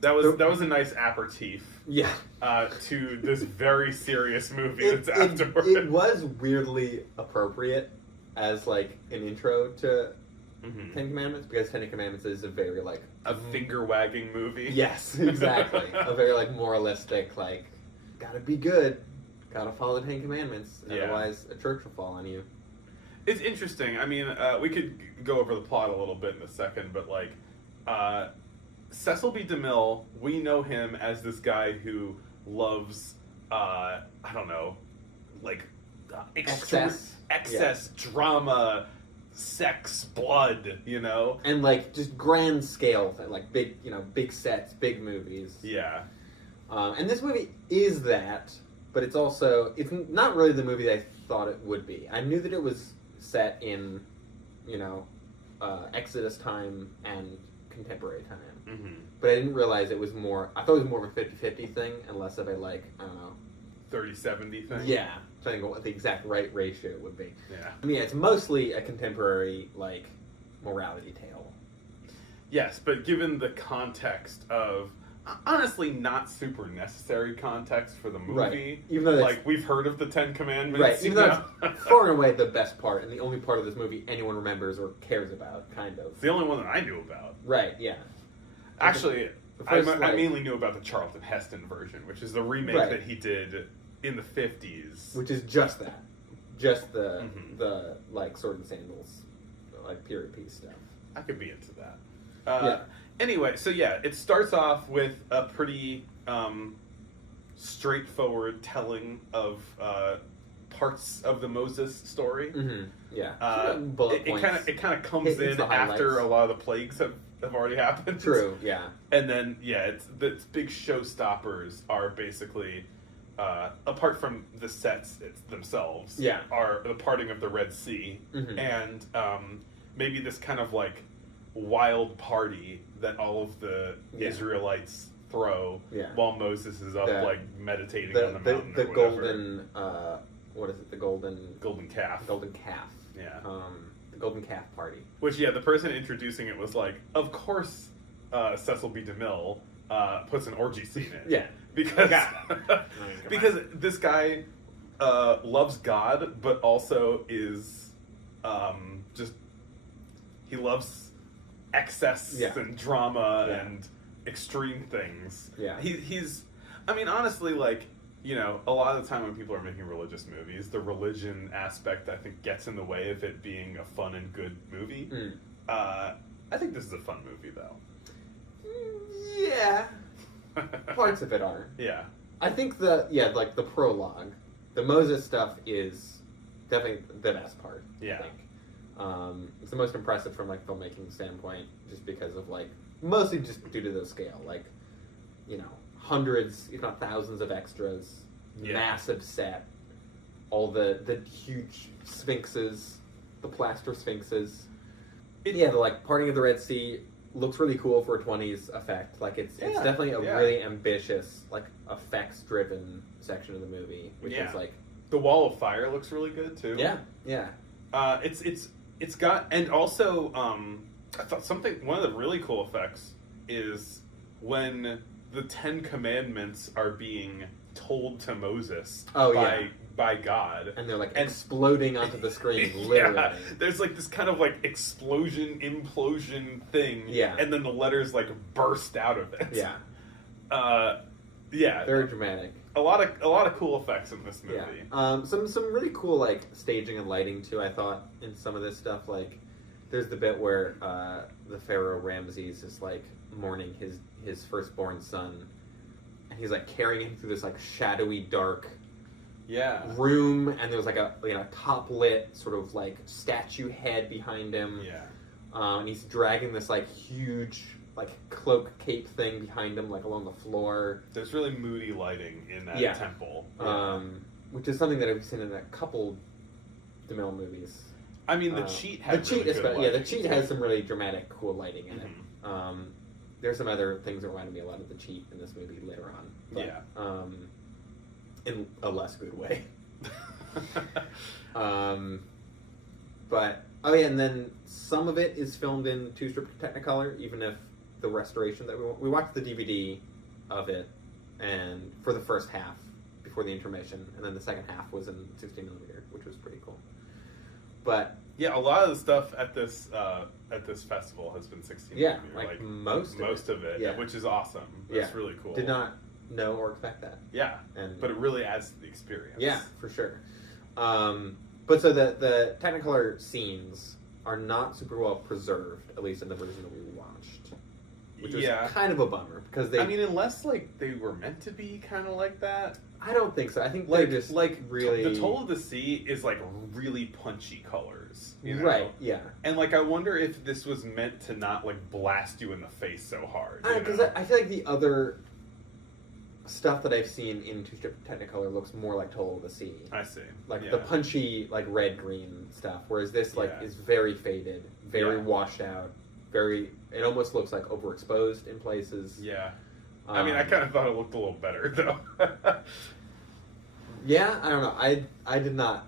That was a nice aperitif. Yeah. To this very serious movie that's afterward. It was weirdly appropriate as like an intro to Ten Commandments, because Ten Commandments is a very like a finger wagging movie. Yes, exactly. A very like moralistic, like gotta be good, gotta follow the Ten Commandments, otherwise a church will fall on you. It's interesting. I mean, we could go over the plot a little bit in a second, but like Cecil B. DeMille, we know him as this guy who loves, I don't know, like excess drama, sex, blood, you know? And like just grand scale, like big, big sets, big movies. Yeah. And this movie is that, but it's not really the movie that I thought it would be. I knew that it was set in, Exodus time and contemporary time. Mm-hmm. But I didn't realize it was I thought it was more of a 50-50 thing and less of a, like, I don't know. 30-70 thing? Yeah. Trying to think what the exact right ratio would be. Yeah. I mean, it's mostly a contemporary, like, morality tale. Yes, but given the context of, honestly, not super necessary context for the movie. Right. Even though like, we've heard of the Ten Commandments. Right. Even though it's far and away the best part and the only part of this movie anyone remembers or cares about, kind of. It's the only one that I knew about. Right, yeah. Actually, I mainly knew about the Charlton Heston version, which is the remake that he did in the 50s. Which is just that. Just the like, sword and sandals, like, period piece stuff. I could be into that. Anyway, so it starts off with a pretty straightforward telling of parts of the Moses story. Mm-hmm. Yeah. It kind of comes in after a lot of the plagues have already happened. True, yeah. And then, it's big showstoppers are basically, apart from the sets themselves, are the parting of the Red Sea, and maybe this kind of like wild party that all of the Israelites throw while Moses is up meditating on the mountain. The golden, what is it? The golden calf. Golden calf. Yeah. The golden calf party. Which the person introducing it was like, of course, Cecil B. DeMille puts an orgy scene in. Yeah. Because this guy loves God, but also is he loves excess and drama and extreme things. Yeah. He's I mean, honestly, like, a lot of the time when people are making religious movies, the religion aspect, I think, gets in the way of it being a fun and good movie. I think this is a fun movie, though. Yeah. Parts of it are. Yeah. I think like the prologue, the Moses stuff is definitely the best part. Yeah. I think. It's the most impressive from like filmmaking standpoint, just because of like mostly just due to the scale, like hundreds, if not thousands, of extras, massive set, all the huge sphinxes, the plaster sphinxes. The like parting of the Red Sea looks really cool for a 20s effect. Like it's definitely a really ambitious, like effects driven section of the movie, which is like the Wall of Fire looks really good too. Yeah. It's got, and also I thought one of the really cool effects is when the Ten Commandments are being told to Moses by God, and they're like exploding onto the screen, literally. There's like this kind of like explosion implosion thing, and then the letters like burst out of it. Very dramatic. A lot of cool effects in this movie. Some really cool like staging and lighting too. I thought in some of this stuff, like there's the bit where the Pharaoh Ramses is like mourning his firstborn son, and he's like carrying him through this like shadowy dark room, and there's like a top lit sort of like statue head behind him. And he's dragging this like huge like cloak cape thing behind him, like along the floor. There's really moody lighting in that temple, which is something that I've seen in a couple DeMille movies. I mean, The Cheat had really good lighting. The Cheat has some really dramatic, cool lighting in it. There's some other things that reminded me a lot of The Cheat in this movie later on. But, in a less good way. But and then some of it is filmed in two-strip Technicolor, even if the restoration that we watched the DVD of it, and for the first half before the intermission, and then the second half was in 16mm, which was pretty cool. But yeah, a lot of the stuff at this festival has been 16mm. Yeah, like most of it, yeah. Which is awesome. That's really cool. Did not know or expect that. Yeah, but it really adds to the experience. Yeah, for sure. But so the Technicolor scenes are not super well preserved, at least in the version that we watched, which was kind of a bummer because I mean, unless like they were meant to be kind of like that. I don't think so. I think like, they're just like really the Toll of the Sea is like really punchy colors, you know? Right? Yeah. And like I wonder if this was meant to not like blast you in the face so hard. Because I feel like the other stuff that I've seen in Two-Strip Technicolor looks more like Toll of the Sea. I see. Like the punchy, like red-green stuff, whereas this like is very faded, very washed out, very. It almost looks like overexposed in places. Yeah. I mean, I kind of thought it looked a little better though. Yeah, I don't know. I did not.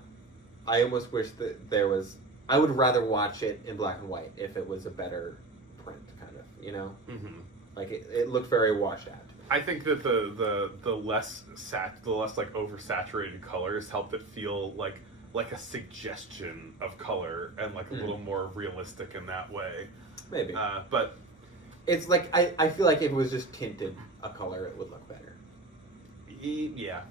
I almost wish that there was. I would rather watch it in black and white if it was a better print, kind of. You know, like it looked very washed out. I think that the less like oversaturated colors helped it feel like a suggestion of color and like a little more realistic in that way. Maybe, but it's like I feel like if it was just tinted a color, it would look better. Yeah.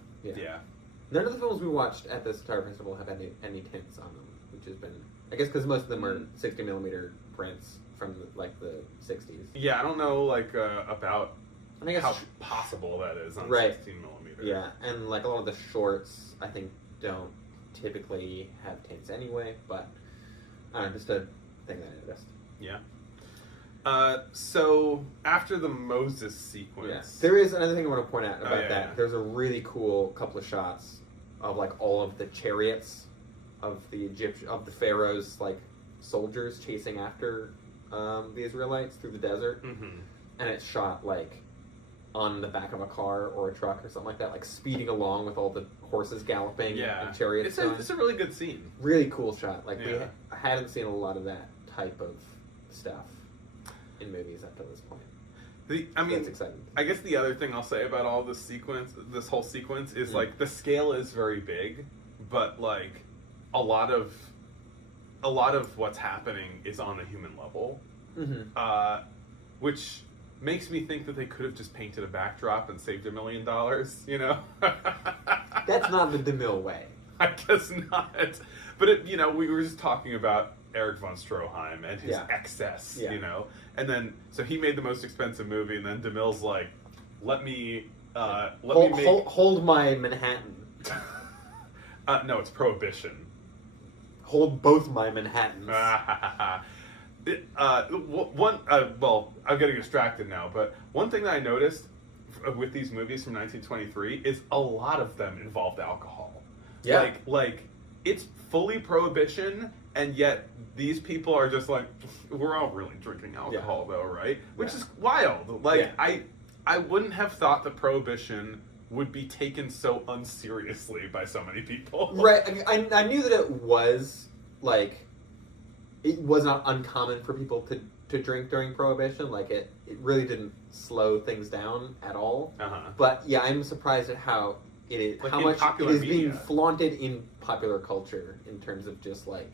None of the films we watched at this Star Festival have any tints on them, which has been, I guess, because most of them are 60mm prints from the 60s. Yeah, I don't know about I guess how possible that is on 16mm. Yeah, and like a lot of the shorts, I think, don't typically have tints anyway, but I don't know, just a thing that I noticed. Yeah. So after the Moses sequence, there is another thing I want to point out about that. Yeah. There's a really cool couple of shots of like all of the chariots of the Pharaoh's like soldiers chasing after the Israelites through the desert, and it's shot like on the back of a car or a truck or something like that, like speeding along with all the horses galloping and chariots. It's a really good scene. Really cool shot. Like I hadn't seen a lot of that type of stuff in movies up to this point. That's exciting. I guess the other thing I'll say about all this whole sequence, is like the scale is very big, but like a lot of what's happening is on a human level, which makes me think that they could have just painted a backdrop and saved $1 million. You know, that's not the DeMille way. I guess not. But we were just talking about Erich von Stroheim and his excess, you know, and then so he made the most expensive movie, and then DeMille's like, let me hold my Manhattan. No, it's Prohibition. Hold both my Manhattans. Well, I'm getting distracted now, but one thing that I noticed with these movies from 1923 is a lot of them involved alcohol. Yeah. Like it's fully Prohibition, and yet these people are just like, we're all really drinking alcohol though, right? Which is wild. Like, I wouldn't have thought that Prohibition would be taken so unseriously by so many people. Right. I knew that it was, like, it was not uncommon for people to drink during Prohibition. Like, it really didn't slow things down at all. But, yeah, I'm surprised at how it is, like how much it is being flaunted in popular culture in terms of just, like,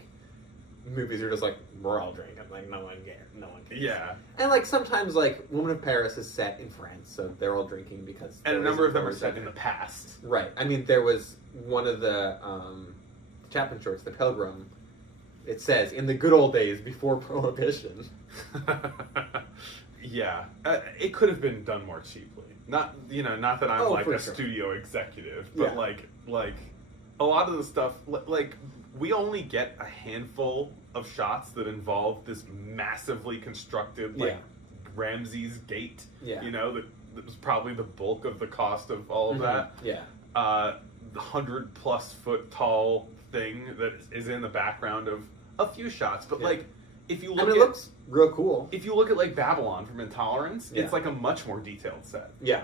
movies are just like, we're all drinking, like no one cares. Yeah. And like sometimes like Woman of Paris is set in France, so they're all drinking because and a number of them are set in the past. Right. I mean, there was one of the Chaplin shorts, The Pilgrim. It says in the good old days before Prohibition. Yeah, it could have been done more cheaply. Not that I'm like a studio executive, but like a lot of the stuff like. We only get a handful of shots that involve this massively constructed, like, Ramses Gate. Yeah. You know, that was probably the bulk of the cost of all of that. Yeah. The 100+ foot tall thing that is in the background of a few shots. But, like, if you look it looks real cool. If you look at, like, Babylon from Intolerance, it's, like, a much more detailed set. Yeah.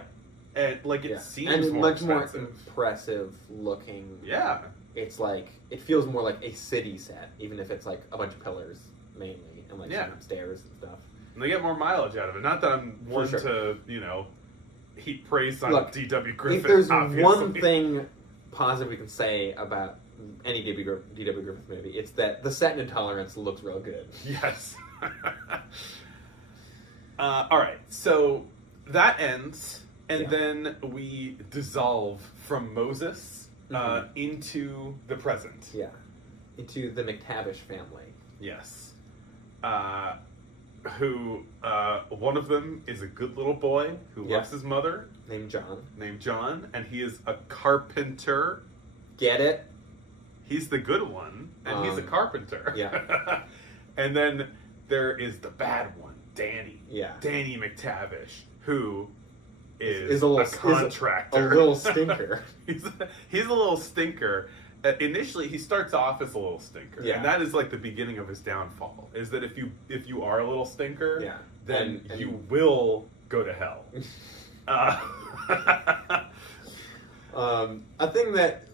And, like, it seems and more much expensive. more impressive looking. Yeah. It's like, it feels more like a city set, even if it's like a bunch of pillars mainly, and like some stairs and stuff. And they get more mileage out of it. Not that I'm one to, heap praise on D.W. Griffith. If there's obviously. one thing positive we can say about any D.W. Griffith movie, it's that the set and intolerance looks real good. Yes. All right, so that ends, and then we dissolve from Moses into the present. Yeah, into the McTavish family. Yes. Who, one of them is a good little boy who loves his mother. Named John, and he is a carpenter. Get it? He's the good one, and he's a carpenter. Yeah. And then there is the bad one, Danny. Yeah. Danny McTavish, who is a contractor. A little stinker. he's a little stinker. Initially, he starts off as a little stinker, and that is like the beginning of his downfall. Is that if you are a little stinker, then and you will go to hell. A thing that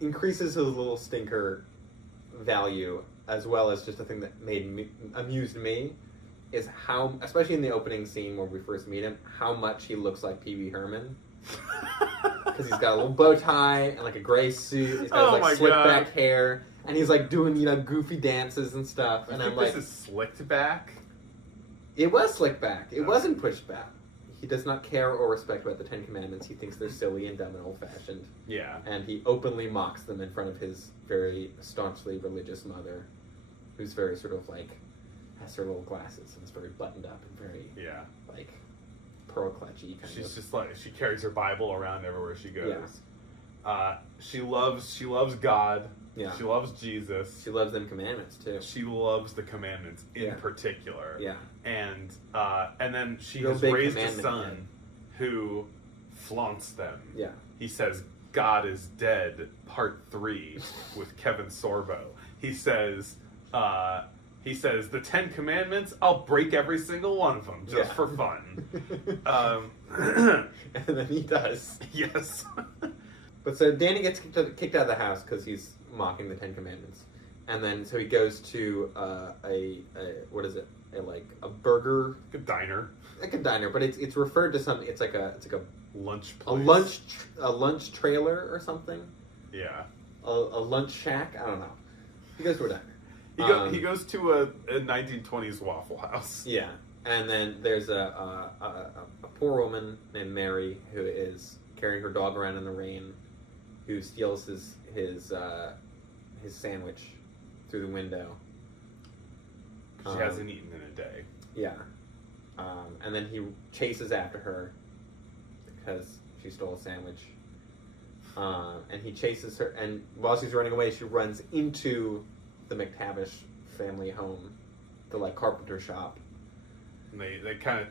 increases his little stinker value, as well as just a thing that amused me, is how, especially in the opening scene where we first meet him, how much he looks like Pee Wee Herman. Because he's got a little bow tie and like a gray suit. He's got his slicked back hair, and he's like doing goofy dances and stuff. And I'm like, this is slicked back. It was slicked back. It wasn't pushed back. He does not care or respect about the Ten Commandments. He thinks they're silly and dumb and old-fashioned. Yeah. And he openly mocks them in front of his very staunchly religious mother, who's very sort of like has her little glasses and is very buttoned up and very like pearl clutchy kind of. She's just like, she carries her Bible around everywhere she goes. Yeah. She loves God. Yeah. She loves Jesus. She loves them commandments too. She loves the commandments in particular. Yeah. And then she has raised a son who flaunts them. Yeah. He says God is Dead, Part 3 with Kevin Sorbo. He says the 10 Commandments, I'll break every single one of them just for fun. And then he does. Yes. But so Danny gets kicked out of the house because he's mocking the 10 Commandments. And then so he goes to what is it? A burger, a diner. Like a diner, but it's referred to something. It's like a lunch place. A lunch trailer or something. Yeah. A lunch shack. I don't know. He goes to a diner. He goes to a 1920s Waffle House. Yeah, and then there's a poor woman named Mary who is carrying her dog around in the rain, who steals his sandwich through the window. She hasn't eaten in a day. Yeah, and then he chases after her because she stole a sandwich. And he chases her, and while she's running away, she runs into the McTavish family home, the carpenter shop. And they kind of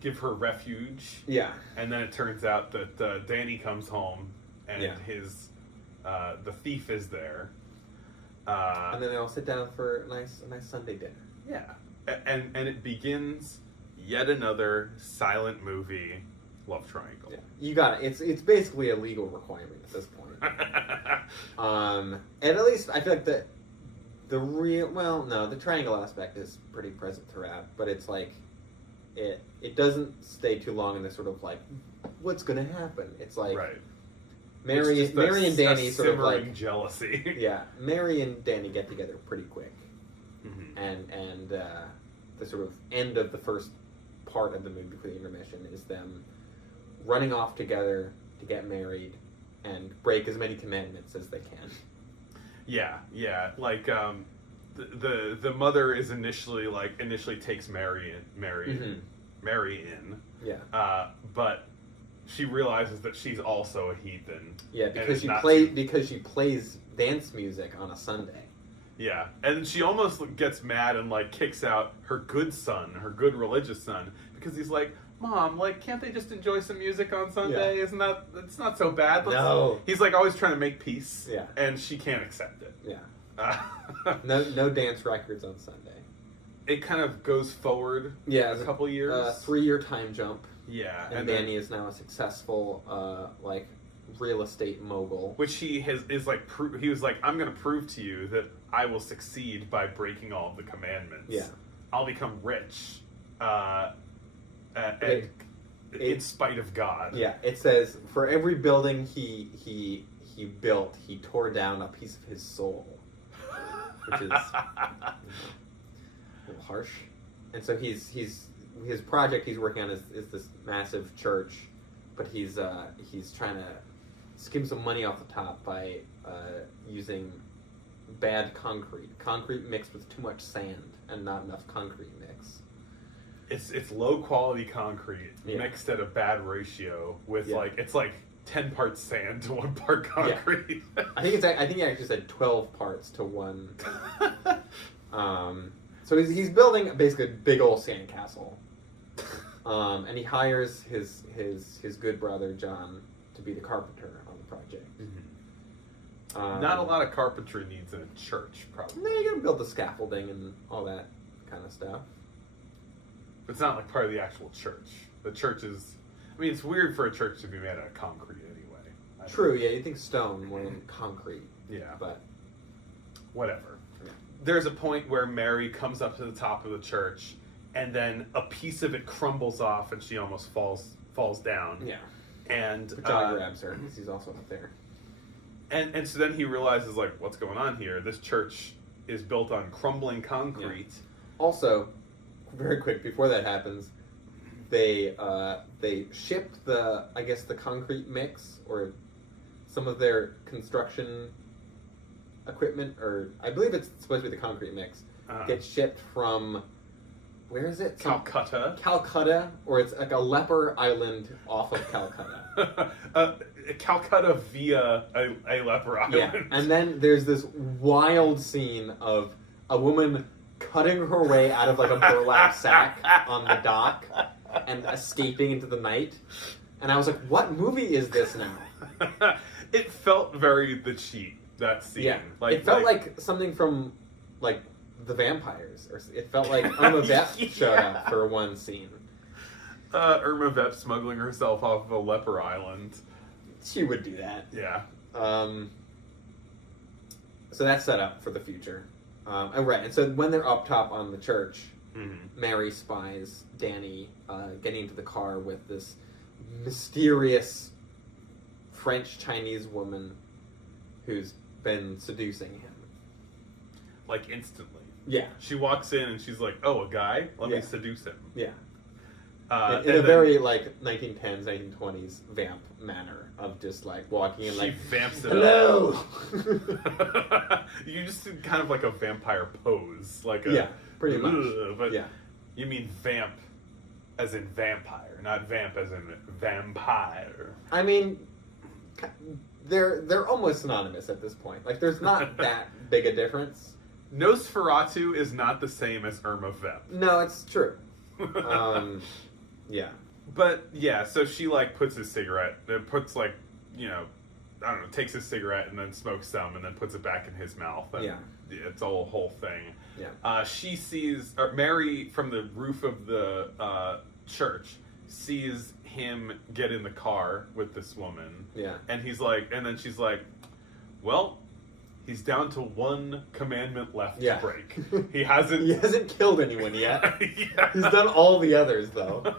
give her refuge. Yeah. And then it turns out that Danny comes home and his the thief is there. And then they all sit down for a nice Sunday dinner. Yeah. And it begins yet another silent movie love triangle. Yeah. You got it. It's basically a legal requirement at this point. And at least I feel like the triangle aspect is pretty present throughout, but it's like it doesn't stay too long in this sort of like what's going to happen. It's like Mary and Danny sort of like jealousy. Yeah, Mary and Danny get together pretty quick, and the sort of end of the first part of the movie before the intermission is them running off together to get married and break as many commandments as they can. Yeah. Like the mother is initially takes Mary in. Yeah. But she realizes that she's also a heathen. Yeah, because she plays dance music on a Sunday. Yeah, and she almost gets mad and kicks out her good son, her good religious son, because he's like, Mom, can't they just enjoy some music on Sunday? Yeah. It's not so bad. No. He's always trying to make peace. Yeah. And she can't accept it. Yeah. No dance records on Sunday. It kind of goes forward a couple years. 3-year time jump. Yeah. And Danny is now a successful, real estate mogul. Which is like, he was like, I'm going to prove to you that I will succeed by breaking all of the commandments. Yeah. I'll become rich, in spite of God. Yeah, it says, for every building he built, he tore down a piece of his soul. Which is a little harsh. And so his project he's working on is this massive church, but he's trying to skim some money off the top by using bad concrete mixed with too much sand and not enough concrete mix. It's low quality concrete mixed at a bad ratio with it's like 10 parts sand to 1 part concrete. Yeah. I think he actually said 12 parts to 1. So he's building basically a big old sandcastle, and he hires his good brother John to be the carpenter on the project. Mm-hmm. Not a lot of carpentry needs in a church, probably. No, you gotta build the scaffolding and all that kind of stuff. It's not like part of the actual church. The church is... I mean, it's weird for a church to be made out of concrete anyway. True, yeah, you think stone more than concrete. Yeah. But... whatever. Yeah. There's a point where Mary comes up to the top of the church, and then a piece of it crumbles off, and she almost falls down. Yeah. And John grabs her, because he's also up there. And so then he realizes, like, what's going on here? This church is built on crumbling concrete. Yeah. Also... very quick before that happens, they ship the concrete mix or some of their construction equipment, or I believe it's supposed to be the concrete mix, gets shipped from, where is it? Calcutta, or it's like a leper island off of Calcutta. Calcutta via a leper island. Yeah, and then there's this wild scene of a woman cutting her way out of like a burlap sack on the dock and escaping into the night. And I was like, what movie is this now? It felt very The Cheat, that scene. Yeah. It felt like something from like The Vampires. Or it felt like Irma Vep showed up for one scene. Irma Vep smuggling herself off of a leper island. She would do that. Yeah. So that's set up for the future. And so when they're up top on the church, Mary spies Danny getting into the car with this mysterious French-Chinese woman who's been seducing him. Like, instantly. Yeah. She walks in and she's like, oh, a guy? Let me seduce him. Yeah. In a very, like, 1910s, 1920s vamp manner of just, like, walking in, like... She vamps it hello! Up. You just did kind of like a vampire pose. Like a... yeah, pretty much. But yeah. You mean vamp as in vampire, not vamp as in vampire. I mean, they're almost synonymous at this point. Like, there's not that big a difference. Nosferatu is not the same as Irma Vep. No, it's true. Yeah. But, yeah, so she, like, puts his cigarette, puts, like, you know, I don't know, takes his cigarette and then smokes some and then puts it back in his mouth. And yeah. It's a whole thing. Yeah. She sees, or Mary, from the roof of the church, sees him get in the car with this woman. Yeah. And he's like, and then she's like, well... he's down to one commandment left to break. He hasn't killed anyone yet. Yeah. He's done all the others, though.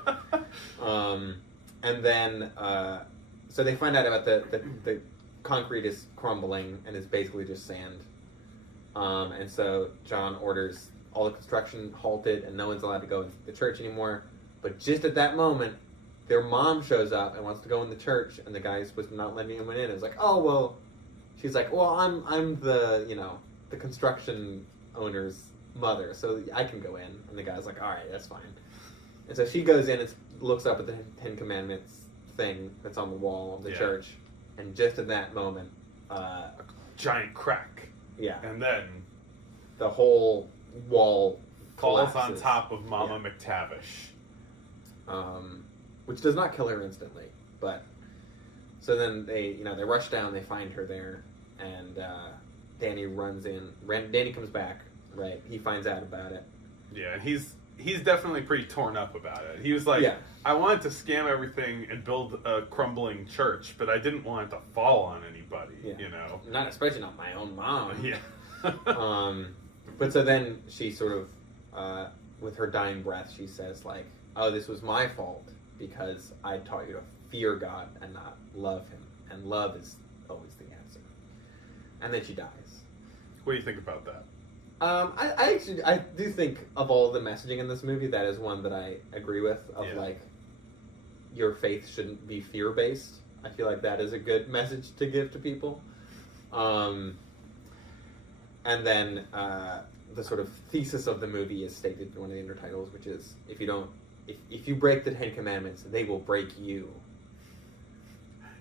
And then, so they find out about the concrete is crumbling and is basically just sand. And so John orders all the construction halted and no one's allowed to go into the church anymore. But just at that moment, their mom shows up and wants to go in the church, and the guy was not letting anyone in. It's like, oh, well... she's like, well, I'm the, you know, the construction owner's mother, so I can go in. And the guy's like, all right, that's fine. And so she goes in and looks up at the Ten Commandments thing that's on the wall of the church. And just at that moment... a giant crack. Yeah. And then... the whole wall falls collapses. on top of Mama McTavish. Which does not kill her instantly, but... so then they rush down, they find her there, and Danny runs in. Danny comes back, right? He finds out about it. Yeah, he's he's definitely pretty torn up about it. He was like, I wanted to scam everything and build a crumbling church, but I didn't want it to fall on anybody, you know? Not especially not my own mom. Yeah. But so then she sort of, with her dying breath, she says, like, oh, this was my fault because I taught you to fear God and not love him. And love is always the answer. And then she dies. What do you think about that? I do think of all the messaging in this movie, that is one that I agree with, of like, your faith shouldn't be fear-based. I feel like that is a good message to give to people. And then the sort of thesis of the movie is stated in one of the intertitles, which is, if you break the Ten Commandments, they will break you.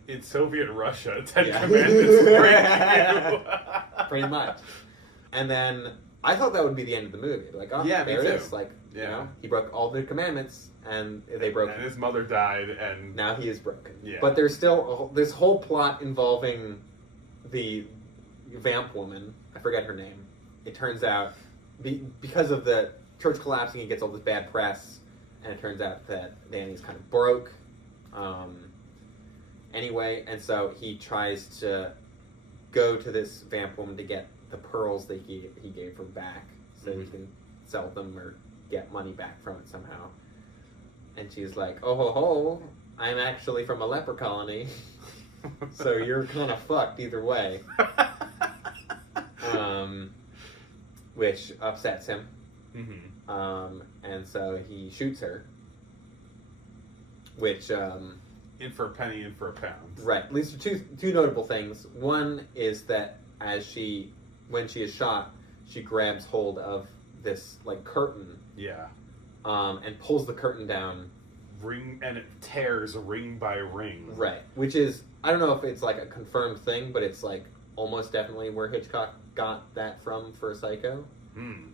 In Soviet Russia, Ten Commandments break you. Pretty much. And then I thought that would be the end of the movie. Like, oh, there it is. Like, you know, he broke all the commandments, and they broke. And his mother died, and now he is broken. Yeah. But there's still this whole plot involving the vamp woman. I forget her name. It turns out because of the church collapsing, he gets all this bad press, and it turns out that Danny's kind of broke. Anyway, and so he tries to go to this vamp woman to get the pearls that he gave her back, so he can sell them or get money back from it somehow. And she's like, oh ho ho, I'm actually from a leper colony, so you're kind of fucked either way. Which upsets him. And so he shoots her, which in for a penny, in for a pound. Right. At least two notable things. One is that when she is shot, she grabs hold of this like curtain. Yeah. And pulls the curtain down. And it tears ring by ring. Right. Which is, I don't know if it's like a confirmed thing, but it's like almost definitely where Hitchcock got that from for Psycho.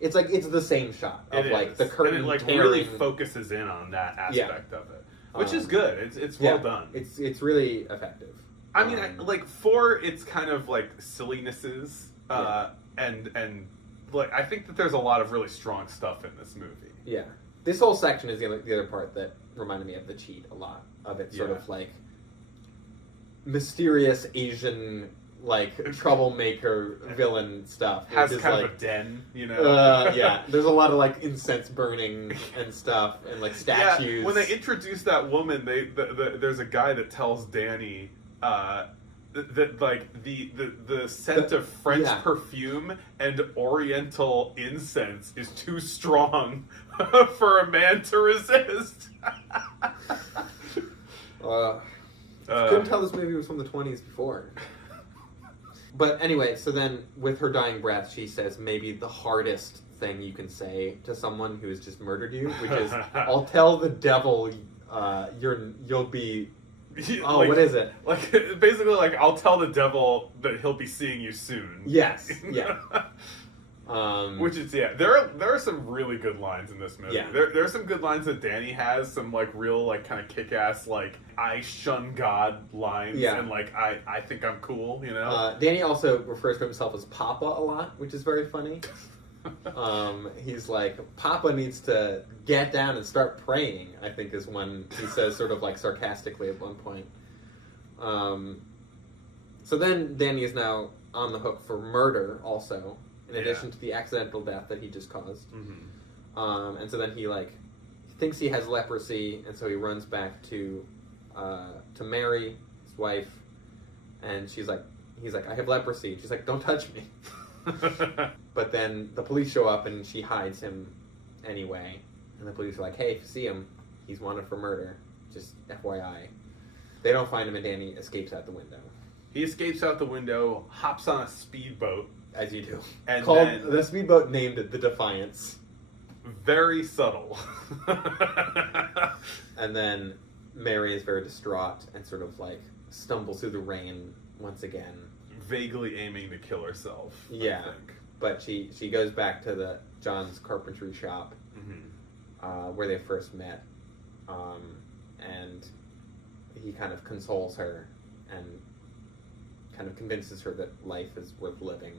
It's like, it's the same shot of like the curtain and it like tearing. really focuses in on that aspect of it. Which is good. It's well done. It's really effective. I mean, like for its kind of like sillinesses, and like I think that there's a lot of really strong stuff in this movie. Yeah, this whole section is the other part that reminded me of The Cheat a lot. Of it sort of like mysterious Asian like troublemaker villain stuff. Has kind like, of a den, you know. Yeah, there's a lot of like incense burning and stuff, and like statues. Yeah, when they introduce that woman, there's a guy that tells Danny that like the scent of French perfume and Oriental incense is too strong for a man to resist. Couldn't tell this movie was from the 20s before. But anyway, so then with her dying breath, she says maybe the hardest thing you can say to someone who has just murdered you, which is, I'll tell the devil you'll be... Oh, like, what is it? Like, basically, like, I'll tell the devil that he'll be seeing you soon. Yes, yeah. Which is, there are some really good lines in this movie. Yeah. There are some good lines that Danny has, some, like, real, like, kind of kick-ass, like, I shun God lines, and, like, I think I'm cool, you know? Danny also refers to himself as Papa a lot, which is very funny. He's like, Papa needs to get down and start praying, I think is when he says sort of, like, sarcastically at one point. So then Danny is now on the hook for murder, also, in addition to the accidental death that he just caused. And so then he thinks he has leprosy, and so he runs back to Mary, his wife, and he's like, I have leprosy. She's like, don't touch me. But then the police show up, and she hides him anyway. And the police are like, hey, if you see him, he's wanted for murder. Just FYI. They don't find him, and Danny escapes out the window. He escapes out the window, hops on a speedboat. As you do. And the speedboat named the Defiance. Very subtle. And then Mary is very distraught and sort of like stumbles through the rain once again. Vaguely aiming to kill herself. Yeah. I think. But she goes back to the John's carpentry shop where they first met. And he kind of consoles her and kind of convinces her that life is worth living.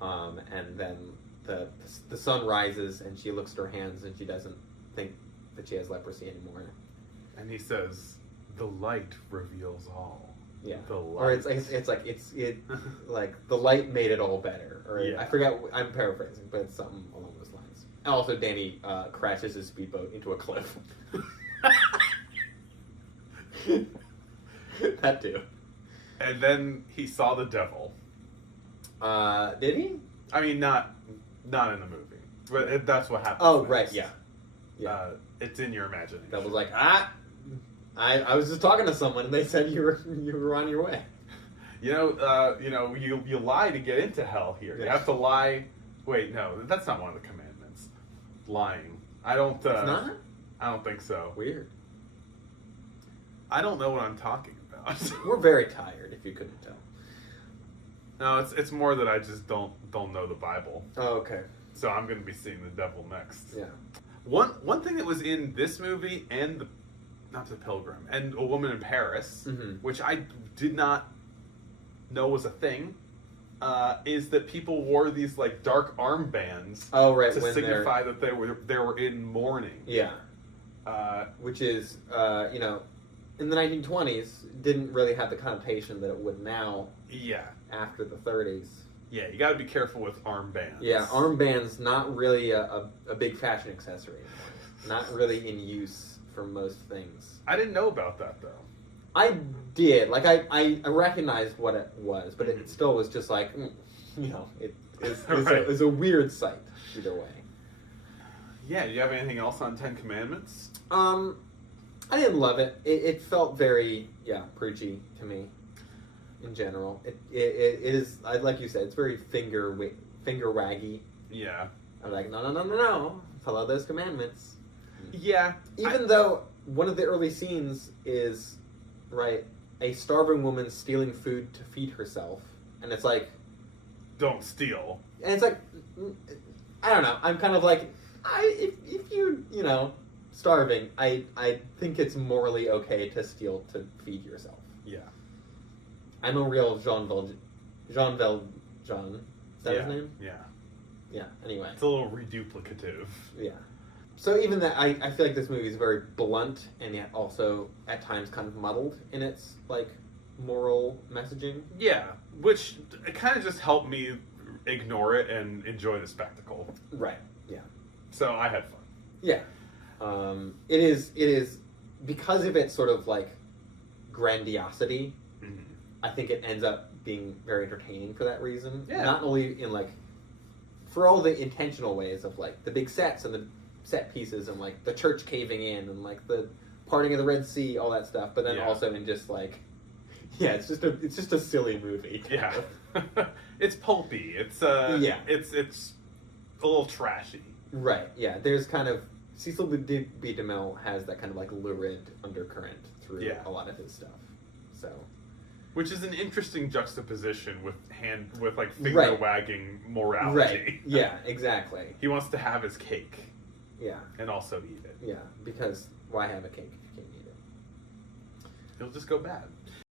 And then the sun rises and she looks at her hands and she doesn't think that she has leprosy anymore. And he says, "The light reveals all." Yeah. The light. Or it's like the light made it all better. Or Yeah. I forget. I'm paraphrasing, but it's something along those lines. And also, Danny crashes his speedboat into a cliff. That too. And then he saw the devil. Did he? I mean, not in the movie, but that's what happened. Oh, right, yeah. It's in your imagination. That was like, I was just talking to someone and they said you were on your way. You lie to get into hell here. You have to lie. Wait, no, that's not one of the commandments. Lying. I don't. It's not? I don't think so. Weird. I don't know what I'm talking about. We're very tired, if you couldn't tell. No, it's more that I just don't know the Bible. Oh, okay. So I'm going to be seeing the devil next. Yeah. One thing that was in this movie and not the Pilgrim and A Woman in Paris, which I did not know was a thing, is that people wore these like dark armbands. Oh, right, to signify that they were in mourning. Yeah. Which is in the 1920s didn't really have the connotation that it would now. Yeah. After the 30s. Yeah, you got to be careful with armbands. Yeah, armbands not really a big fashion accessory anymore. Not really in use for most things. I didn't know about that though. I did. Like I recognized what it was, but it still was just like it is a weird sight either way. Yeah, do you have anything else on Ten Commandments? I didn't love it. It felt very preachy to me. In general, it is like you said, it's very finger waggy. Yeah. I'm like, no, follow those commandments. Yeah. Even though one of the early scenes is a starving woman stealing food to feed herself, and it's like, don't steal. And it's like, I don't know. I'm kind of like, if you starving, I think it's morally okay to steal to feed yourself. Yeah. I'm a real Jean Valjean. Is that his name? Yeah. Yeah, anyway. It's a little reduplicative. Yeah. So even that, I feel like this movie is very blunt and yet also at times kind of muddled in its, moral messaging. Yeah, which kind of just helped me ignore it and enjoy the spectacle. Right, yeah. So I had fun. Yeah. It is, because of its sort of, grandiosity, I think it ends up being very entertaining for that reason. Yeah. Not only in for all the intentional ways of the big sets and the set pieces and the church caving in and the parting of the Red Sea, all that stuff, but then also in just it's just a silly movie. Yeah. It's pulpy. It's it's a little trashy. Right. Yeah. There's kind of Cecil B. DeMille has that kind of lurid undercurrent through a lot of his stuff. So. Which is an interesting juxtaposition with finger wagging morality. Right. Yeah, exactly. He wants to have his cake. Yeah. And also eat it. Yeah, because why have a cake if you can't eat it? It'll just go bad.